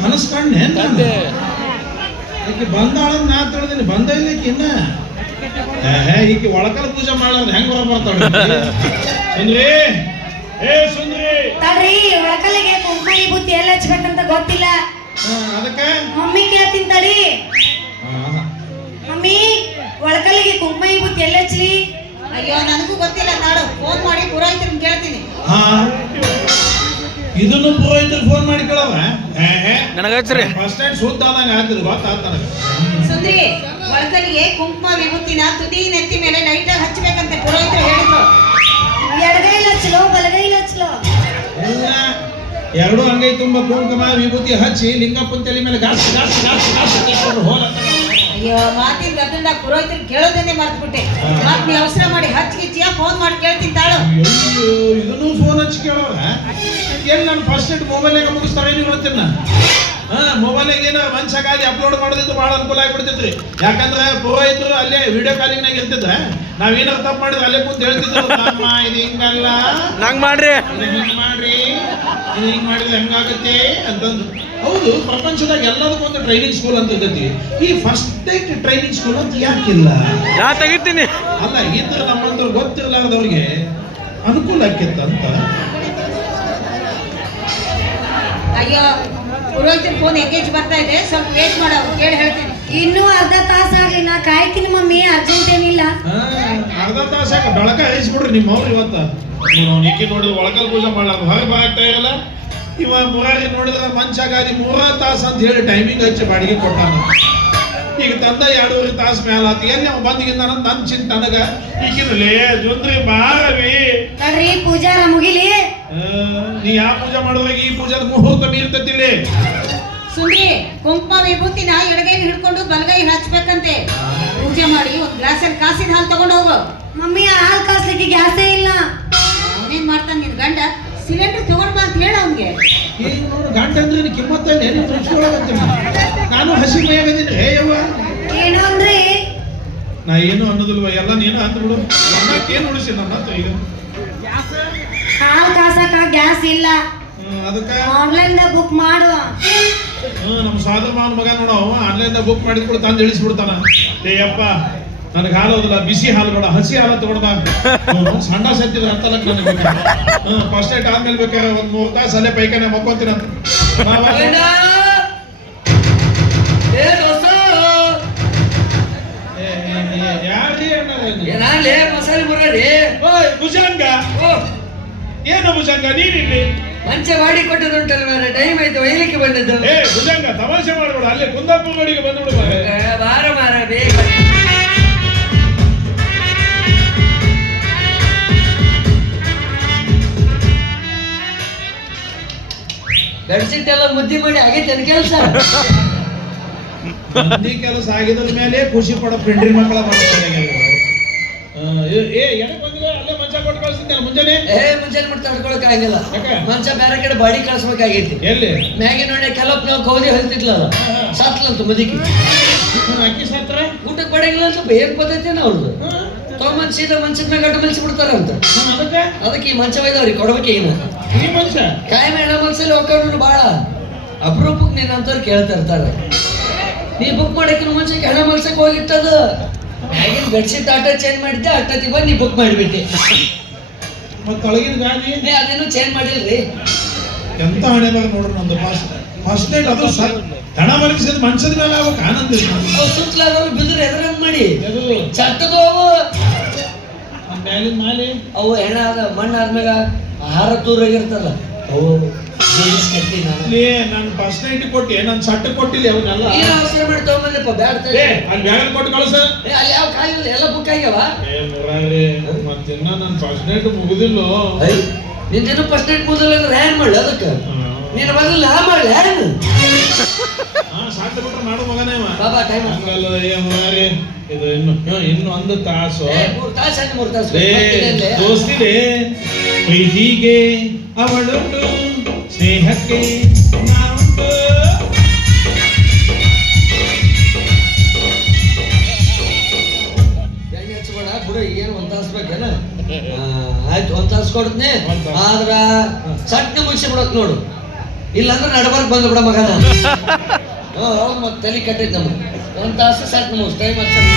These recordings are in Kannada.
ಕನಸು ಕಣ್ಣೆ ಈಕೆ ಬಂದಾಳಂದ್ ನಾ ತಿಳಿದೀನಿ, ಬಂದ ಇಲ್ಲಕ್ಕೆ ಇನ್ನ ಈಕೆ ಒಳಕಲ್ ಪೂಜೆ ಮಾಡೋದು ಹೆಂಗ್ ಹೊರ ಬರ್ತಾಳ. ಸುಂದ್ರಿ, ಏ ಸುಂದ್ರಿ ತಡ್ರಿ, ಒಳಕಲ್ಲಿಗೆ ಕುಂಕುಮ ವಿಭೂತಿ ಎಲ್ಲ ಹಚ್ಬೇಕಂತ ಗೊತ್ತಿಲ್ಲ. ಅದಕ್ಕೆ ಮಮ್ಮಿ ಕೇಳ್ತೀನಿ ತಡಿ. ಮಮ್ಮಿ, ಒಳಕಲ್ಲಿಗೆ ಕುಂಕುಮ ವಿಭೂತಿ ಎಲ್ಲ ಹಚ್ಲಿ? ಅಯ್ಯೋ ನನಗೂ ಗೊತ್ತಿಲ್ಲ, ನಾಡು ಫೋನ್ ಮಾಡಿ ಪುರೋಹಿತರನ್ನ ಕೇಳ್ತೀನಿ. ಇದನ್ನು ಪುರೋಹಿತರು ಫೋನ್ ಮಾಡಿ ಕೇಳವ ನನಗಚ್ರಿ ಫಸ್ಟ್ ಟೈಮ್ ಸುದ್ದ ಆದಂಗ ಆಗ್ತದೆ, ಗೊತ್ತಾತ ನನಗೆ. ಸುಂದ್ರಿ, ಒಳಕಲ್ಲಿಗೆ ಕುಂಕುಮ ವಿಭೂತಿನ ತುದಿ ನೆತ್ತಿ ಮೇಲೆ ಲೈಟ್ ಆಗಿ ಹಚ್ಚಬೇಕಂತ ಪುರೋಹಿತರು ಹೇಳಿದ್ರು. ಎಡಗೈಲಿ ಹಚ್ಚಲೋ ಬಲಗೈಲಿ ಹಚ್ಚಲೋ? ಇಲ್ಲ, ಎರಡು ಅಂಗೈ ತುಂಬ ಕುಂಕುಮ ವಿಭೂತಿ ಹಚ್ಚಿ ಲಿಂಗಪ್ಪನ ತಲೆ ಮೇಲೆ ಗಾಸ್ ಗಾಸ್ ಗಾಸ್ ಗಾಸ್ ಹೋಲ. ಅಯ್ಯೋ, ಮಾತಿನ ಗದ್ದಲ್ದಾಗ ಪುರೋಹಿತರು ಕೇಳೋದನ್ನೇ ಮರ್ತ್ಬಿಟ್ಟೆ. ಮತ್ ನೀ ಅವಸರ ಮಾಡಿ ಹಚ್ಚಿಗಿಚ್ಚಿಯ ಫೋನ್ ಮಾಡಿ ಕೇಳ್ತೀನಿ ತಾಳು. ಅಯ್ಯೋ, ಇದನ್ನು ಫೋನ್ ಹಚ್ಚಿ ಕೇಳೋರ ಎಲ್ಲಿ ನಾನು ಫಸ್ಟ್ ಏಡ್ ಮೊಬೈಲ್ನಾಗ ಮುಗಿಸ್ತಾವೆ ನೀವು ಹೇಳ್ತೀನಿ ನಾ. ಮೊಬೈಲ್ನಾಗ ಏನೋ ಮನ್ಸಾಗಾದಿ ಅಪ್ಲೋಡ್ ಮಾಡೋದಿತ್ತು ಭಾಳ ಅನುಕೂಲ ಆಗಿಬಿಡ್ತೈತ್ರಿ. ಯಾಕಂದ್ರೆ ಪುರೋಹಿತರು ಅಲ್ಲೇ ವಿಡಿಯೋ ಕಾಲಿಂಗ್ನಾಗ ಇರ್ತಿದ್ರೆ ನಾವೇನಾರು ತಪ್ಪು ಮಾಡಿದ್ರೆ ಅಲ್ಲೇ ಕೂತ್ ಹೇಳ್ತಿದ್ರು, ಇದು ಹಿಂಗಲ್ಲ, ನಂಗ್ ಮಾಡ್ರಿ, ಹಿಂಗ್ ಮಾಡ್ರಿ, ಇದು ಹಿಂಗ್ ಮಾಡಿದ್ರೆ ಹೆಂಗಾಗುತ್ತೆ ಅಂತಂದು. ಹೌದು, ಪ್ರಪಂಚದಾಗ ಎಲ್ಲದಕ್ಕೂ ಒಂದು ಟ್ರೈನಿಂಗ್ ಸ್ಕೂಲ್ ಅಂತ ಇರ್ತೈತಿ. ಈ ಫಸ್ಟ್ ಏಡ್ ಟ್ರೈನಿಂಗ್ ಸ್ಕೂಲ್ ಅಂತ ಯಾಕಿಲ್ಲ? ನಾ ತೆಗಿತೀನಿ. ಅಲ್ಲ, ಇದ್ರೆ ನಮ್ಮಂತವ್ರು ಗೊತ್ತಿರಲಾರ್ದವ್ರಿಗೆ ಅನುಕೂಲ ಆಕ್ಕಿತ್ತಂತ. ಅಯ್ಯೋ, ಪುರೋಹಿತರ ಫೋನ್ ಎಂಗೇಜ್ ಬರ್ತಾ ಇದೆ, ಸ್ವಲ್ಪ ವೇಟ್ ಮಾಡ, ಕೇಳಿ ಹೇಳ್ತೀನಿ. ಇನ್ನೂ ಅರ್ಧ ತಾಸಾಗ್ಲಿ, ನಾ ಕಾಯ್ತೀನಿ ಮಮ್ಮಿ, ಅರ್ಜೆಂಟ್ ಏನಿಲ್ಲ. ಅರ್ಧ ತಾಸ ಬೆಳಕ ಹರಿಸ್ಬಿಡ್ರಿ ನಿಮ್ಮ ಅವ್ರು. ಇವತ್ತ ನಿಕ್ಕಿ ನೋಡಿದ್ರೆ ಒಳಕಲ್ ಪೂಜೆ ಮಾಡ್ಲಾರ್ದು ಹೊರಗೆ ಬರಾಕ್ತಾ ಇರಲ್ಲ. ಇವ ಮುರಾರಿ ನೋಡಿದ್ರೆ ಮಂಚಾಗಾದಿ 3 ತಾಸು ಅಂತ ಹೇಳಿ ಟೈಮಿಂಗ್ ಹಚ್ಚಿ ಬಾಡಿಗೆ ಕೊಟ್ಟಾನ. ಈಗ ತಂದ 2.5 ತಾಸು ಮ್ಯಾಲ ಆತ. ಎಲ್ಲಿ ಅವ ಬಂದಿಗಿಂದ ನನ್ ಚಿಂತ ನನಗ ಈಗಿನಲೇ ಜೊಂದ್ರಿ ಬಾರವಿ. ತಡ್ರಿ, ಪೂಜಾರ ಮುಗಿಲಿ. ನೀ ಯಾವ ಪೂಜೆ ಮಾಡುವಾಗ ಈ ಪೂಜಾದ ಮುಹೂರ್ತ ಮೀರ್ತತಿಲ್ಲಿ. ಸುಂದ್ರಿ, ಕುಂಕುಮ ವಿಭೂತಿನ ಎಡಗೈಲಿ ಹಿಡ್ಕೊಂಡು ಬಲಗೈ ಹಚ್ಬೇಕಂತೆ. ಪೂಜೆ ಮಾಡಿ ಒಂದ್ ಗ್ಲಾಸಲ್ಲಿ ಕಾಸಿನ ಹಾಲು ತಗೊಂಡು ಹೋಗು. ಮಮ್ಮಿ, ಹಾಲು ಕಾಸ್ಲಿಕ್ಕೆ ಗ್ಯಾಸೇ ಇಲ್ಲ. ಅವನೇನ್ ಮಾಡ್ತಾನೆ ನಿನ್ ಗಂಡ? ಸಿಲಿಂಡರ್ ತಗೊಂಡ್ ಬಾ ಅಂತ ಹೇಳ ಅವ್ನಿಗೆ. ಈಗ ನೋಡು, ಗಂಡ ಅಂದ್ರೆ ಕಿಮ್ಮತ್ತ ನಾನು ಹಸಿ ಮೈಯಾಗದೀನಿ. ಹೇ ಯವ್ವ, ಏನು ಅಂದ್ರಿ? ನಾ ಏನು ಅನ್ನೋದಿಲ್ವ, ಎಲ್ಲ ನೀನು ಅಂದ್ಬಿಡು. ಏನು ಉಳಿಸಿ ನನ್ನ ಹತ್ರ ಈಗ ಹಾಲು ಕಾಸಕ ಗ್ಯಾಸ್ ಇಲ್ಲ. ಅದಕ್ಕೆ ಆನ್ಲೈನ್ ಬುಕ್ ಮಾಡು. ನಮ್ಮ ಸಾದ್ರ ಮಾವನ ಮಗ ನೋಡು, ಆನ್ಲೈನ್ ಬುಕ್ ಮಾಡಿದ್ಕೊಳು ತಂದು ಇಳಿಸ್ಬಿಡ್ತಾನ. ಏಯಪ್ಪ, ನನಗೆ ಹಾಲು ಹೋದಿಲ್ಲ, ಬಿಸಿ ಹಾಲು ಬೇಡ, ಹಸಿ ಹಾಲು ತಗೊಂಡ ಸಣ್ಣ ಸತ್ತಿದ್ರೆ ಹತ್ತಲಕ್ಕೆ ನನಗೆ. ಫಸ್ಟ್ ಏಟ್ ಆದ್ಮೇಲೆ ಬೇಕಾದ್ರೆ 1-3 ತಾಸು ಅಲ್ಲೇ ಪೈಕಾನೆ ಮಕ್ಕೊಂತೀನಂತ. ಯಾರೀ ನಾನ್ಲೇ ಮಸಾಲೆ ಮುರಾರಿ. ಭುಜಂಗ, ಏನು ಭುಜಂಗ ನೀನಿಲ್ಲಿ? ಮಂಚ ಮಾಡಿ ಕೊಟ್ಟದುಂಟಲ್ಲ ಮಾರ, ಟೈಮ್ ಆಯ್ತು, ಒಯ್ಲಿಕ್ಕೆ ಬಂದದ್ದು. ಏ ಭುಜಂಗ, ತಮಾಷೆ ಮಾಡ್ಬೇಡ, ಅಲ್ಲೇ ಕುಂದಾಪುರ ಗಡಿಗೆ ಬಂದ್ಬಿಡು. ಬಾರ ಮಾರ, ಬೇಗ ಬೆಡ್ಶೀಟ್ ಎಲ್ಲ ಮುದ್ದಿ ಮಾಡಿ ಆಗೈತೆ ಕೆಲಸ. ಮಂದಿ ಕೆಲಸ ಆಗಿದ್ರ ಮೇಲೆ ಖುಷಿ ಪಡೋ ಫ್ರೆಂಡ್ರಿ ಮಕ್ಕಳ ಮಾಡ್ತಾರೆ. ಅಲ್ಲೇ ಮಂಚ ಕೊಟ್ಟು ಕಳಿಸ್ತಿದ್ದಲ್ಲ ಮುಂಜಾನೆ. ಮುಂಜಾನೆ ಮುಟ್ಟ ತಡ್ಕೊಳಕ್ ಆಗಿಲ್ಲ, ಯಾಕೆ? ಮಂಚ ಬೇರೆ ಕಡೆ ಬಾಡಿ ಕಳಿಸ್ಬೇಕಾಗೈತಿ. ಎಲ್ಲಿ ಮ್ಯಾಗಿ ನೋಡಿ ಕೆಲವೊಬ್ಬ ನಾವು ಕೌದಿ ಹೊಲ್ತಿದ್ಲಲ್ಲ, ಸತ್ಲಂತ ಮುದುಕಿ. ಅಕ್ಕಿ ಸತ್ರ ಊಟಕ್ಕೆ ಪಡೆಯಲ್ಲ ಅಂತ ಏನ್ ಪದ್ಧತಿನ ಅವ್ರದ್ದು. ತಗೊಂಬಂದ್ ಸೀದಾ ಮಂಚದ ಮ್ಯಾಗ ಗಡ್ಡ ಮಲ್ಸಿ ಬಿಡ್ತಾರಂತ. ಅದಕ್ಕೆ ಈ ಮಂಚ ಒಯ್ದವ್ರಿಗೆ ಕೊಡ್ಬೇಕು. ಏನು ಈ ಮನುಷ್ಯ ಕಾಯಂ ಹೆಣ ಮಲ್ಸಲ್ಲಿ ಹೋಗ್ಕೊಂಡು ಬಾಳ ಅಪರೂಪಕ್ಕೆ ನೀನ್ ಅಂತವ್ರು ಕೇಳ್ತಾ ಇರ್ತಾರೆ. ನೀ ಬುಕ್ ಮಾಡಕ್ಕಿನ ಮುಂಚೆಗೆ ಹೆಣ ಮಲ್ಸಕ್ ಹೋಗಿತ್ತದ. ಮ್ಯಾಗಿನ ಬೆಡ್ಶೀಟ್ ಆಟ ಚೇಂಜ್ ಮಾಡಿದ್ದೆ, ಅಟ್ಟತಿ ಬಂದು ನೀ ಬುಕ್ ಮಾಡಿಬಿಟ್ಟೆ. ಮತ್ತೆ ಒಳಗಿನ ಗಾಡಿ ಅದೇನು ಚೇಂಜ್ ಮಾಡಿಲ್ರಿ. ಎಂತ ಹಣೆ ಬಾಗ ನೋಡ್ರಿ ನಮ್ದು ಫಸ್ಟ್ ನೈಟ್. ಅದು ಹಣ ಮಲಗಿಸಿದ ಮನ್ಸದ ಮೇಲೆ ಆಗ್ಬೇಕು ಆನಂದ. ಅವು ಸುತ್ತಲಾದವ್ರು ಬಿದ್ರೆ ಎದ್ರಂಗ್ ಮಾಡಿ ಚಟ್ಟದು ಅವು ಮ್ಯಾಲಿನ ಮಾಲಿ ಅವು ಹೆಣ ಆದ ಮಣ್ಣು ಆದ್ಮ್ಯಾಗ ಆಹಾರ ದೂರಾಗಿರ್ತಲ್ಲ ಅವು ಕಟ್ಟಿ. ನಾನು ಫಸ್ಟ್ ನೈಟ್ ಕೊಟ್ಟಿ, ನಾನು ಸಟ್ಟ ಕೊಟ್ಟಿಲ್ಲ ಅವನ್ನೆಲ್ಲ. ಏನು ಅವಸರ ಮಾಡಿ ತಗೊಂಬಂದಪ್ಪ, ಬ್ಯಾಡ್ತಾರೆ ಅಲ್ಲಿ ಬ್ಯಾಗ್ ಕೊಟ್ಟು ಕಳ್ಸ. ಅಲ್ಲಿ ಯಾವ ಕಾಯಿಲ್ಲ, ಎಲ್ಲ ಬುಕ್ ಆಗ್ಯಾವ. ಮತ್ತಿನ್ನ ನನ್ನ ಫಸ್ಟ್ ನೈಟ್ ಮುಗುದಿಲ್ಲ. ನಿಂದೇನು ಫಸ್ಟ್ ನೈಟ್ ಮುಗಿದಿಲ್ಲ ಅಂದ್ರೆ ಹ್ಯಾಂಗ್ ಮಾಡ್ಲಿ? ಅದಕ್ಕೆ ನೀನು ಮೊದಲು ನಾ ಮಾಡ್ಲಿ ಹ್ಯಾಂಗ್? ಸಾಧ್ಯ ಬಿಟ್ರೆ ಮಾಡು ಮಗನೇ. ಬಾಬಾ ಟೈಮ್ ಹಂಗಲ್ಲ ಮುರಾರಿ, ಇದು ಇನ್ನು 1 ತಾಸು 3 ತಾಸು 3 ತಾಸು ದೋಸ್ತಿದೆ. ಪ್ರೀತಿಗೆ ಅವಳುಂಟು, ಸ್ನೇಹಕ್ಕೆ ನಾವುಂಟು. ಎಣ್ಣೆ ಹಚ್ಬೇಡ ಬಿಡು, ಏನು 1 ತಾಸು ಬೇಕೇನ? ಆಯ್ತು 1 ತಾಸು ಕೊಡ್ತೀನಿ. ಆದ್ರ ಸಟ್ನ ಮುಗಿಸಿ ಬಿಡಕ್ ನೋಡು. ಇಲ್ಲಾಂದ್ರೆ ನಡಬರ್ಕ್ ಬಂದು ಬಿಡ ಮಗನ. ಹೌದು ಮತ್ತೆ ತಲೆ ಕಟ್ಟೈತಿ ನಮ್ಗೆ. 1 ತಾಸು ಸಾಕು ನಮಗೆ ಟೈಮ್ ಆಗ್ತದೆ.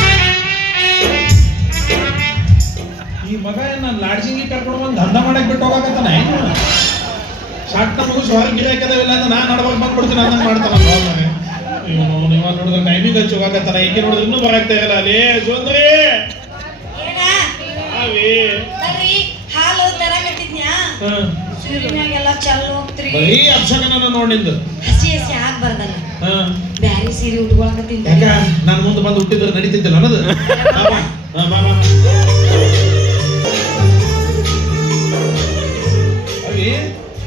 ಈ ಮಗ ನಾನು ಲಾಡ್ಜಿಂಗಿ ಕರ್ಕೊಂಡು ಬಂದು ದಂಧ ಮಾಡಕ್ ಬಿಟ್ಟು ಹೋಗಕತ್ತಾನ ಏನು ಶಾಟ್ ಮುಗಿಸ್ ಹೊರಗೆ ಗಿರಾಕದವಿಲ್ಲ ಅಂದ್ರೆ ನಾನು ನಡ್ಬರ್ಕ್ ಬಂದ್ಬಿಡ್ತೀನಿ ಅಂದಂಗೆ ಮಾಡ್ತಾನಲ್ಲ ನೀವು ನೋಡಿದ್ರೆ ಟೈಮಿಂಗ್ ಹಚ್ಚಿ ಹೋಗತ್ತಾನ. ಈಕೆ ನೋಡಿದ್ರೆ ಇನ್ನೂ ಬರಾಕ್ತಾ ಇರಲ್ಲ ಅಲ್ಲಿ ಸುಂದ್ರಿ ಏನ ಅವೇ ಬರ್ರಿ ಹಾಲು ತರಕತ್ತಿದ್ನ್ಯಾ ಸೀರಿನ್ಯಾಗೆಲ್ಲ ಚಲ್ ಹೋಗ್ತ್ರಿ. ಬರೀ ಅಪ್ಸಕನ ನೋಡಿಂದು ಹಸಿ ಹಸಿ ಆಗ್ಬಾರ್ದಲ್ಲ ಬ್ಯಾರಿ ಸೀರೆ ಉಟ್ಕೊಳಕತ್ತೀನಿ. ಯಾಕ ನಾನು ಮುಂದೆ ಬಂದು ಹುಟ್ಟಿದ್ರೆ ನಡೀತಿದ್ದಿಲ್ಲ ಅನ್ನೋದು. ಅವೇ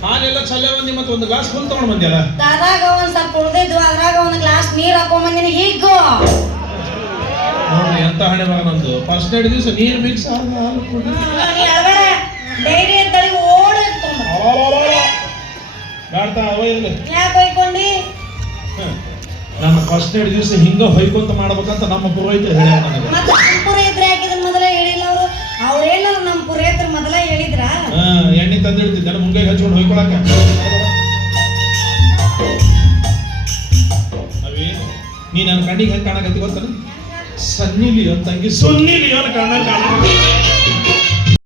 ಹಾಲೆಲ್ಲ ಚಲ್ಲ ಬಂದಿ ಮತ್ತೆ ಒಂದು ಗ್ಲಾಸ್ ಫುಲ್ ತಗೊಂಡ್ ಬಂದ್ಯಲ್ಲ. ಅದ್ರಾಗ ಒಂದ್ ಸ್ವಲ್ಪ ಉಳ್ದಿದ್ದು ಅದ್ರಾಗ ಒಂದ್ ಗ್ಲಾಸ್ ನೀರ್ ಹಾಕೊಂಬಂದಿನಿ ಹೀಗೋ. ನೋಡ್ರಿ ಎಂತ ಹಣೆ ಬರ ನಂದು. ಫಸ್ಟ್ ನೈಟ್ ದಿವಸ ನೀರು ಮಿಕ್ಸ್ ಹಾಲು ಕುಡಿ ನೀ ಅಳಬೇಡ ಡೈರಿ ಅಂತೇಳಿ ಓಡಿ ಬ್ಯಾಡ್ತಾ ಅವ ಇರ್ಲಿ. ಯಾಕೆ ಹೊಯ್ಕೊಂಡಿ? ನನ್ನ ಫಸ್ಟ್ ನೈಟ್ ದಿವಸ ಹಿಂಗ ಹೊಯ್ಕೊಂತ ಮಾಡ್ಬೇಕಂತ ನಮ್ಮ ಪುರೋಹಿತರು ಹೇಳ್ಯಾರ ನನಗೆ. ಮತ್ತೆ ನಮ್ಮ ಪುರೋಹಿತರು ಯಾಕಿದನ್ ಮೊದಲೇ ಹೇಳಿಲ್ಲ ಅವರು? ಅವ್ರೇನಾರು ನಮ್ಮ ಪುರೋಹಿತರು ಮೊದಲೇ ಹೇಳಿದ್ರ? ಎಣ್ಣೆ ತಂದಿಡ್ತಿದ್ದೆ ಮುಂಗೈ ಹಚ್ಕೊಂಡು ಹೊಯ್ಕೊಳಕ. ಅವೇ ನೀ ನನ್ನ ಕಣ್ಣಿಗೆ ಹೆಂಗೆ ಕಾಣಕತ್ತಿ ಗೊತ್ತಾನ? ಸನ್ನಿ ಲಿಯೋನ್ ತಂಗಿ ಸುನ್ನಿ ಲಿಯೋನ್ ಕಾಣ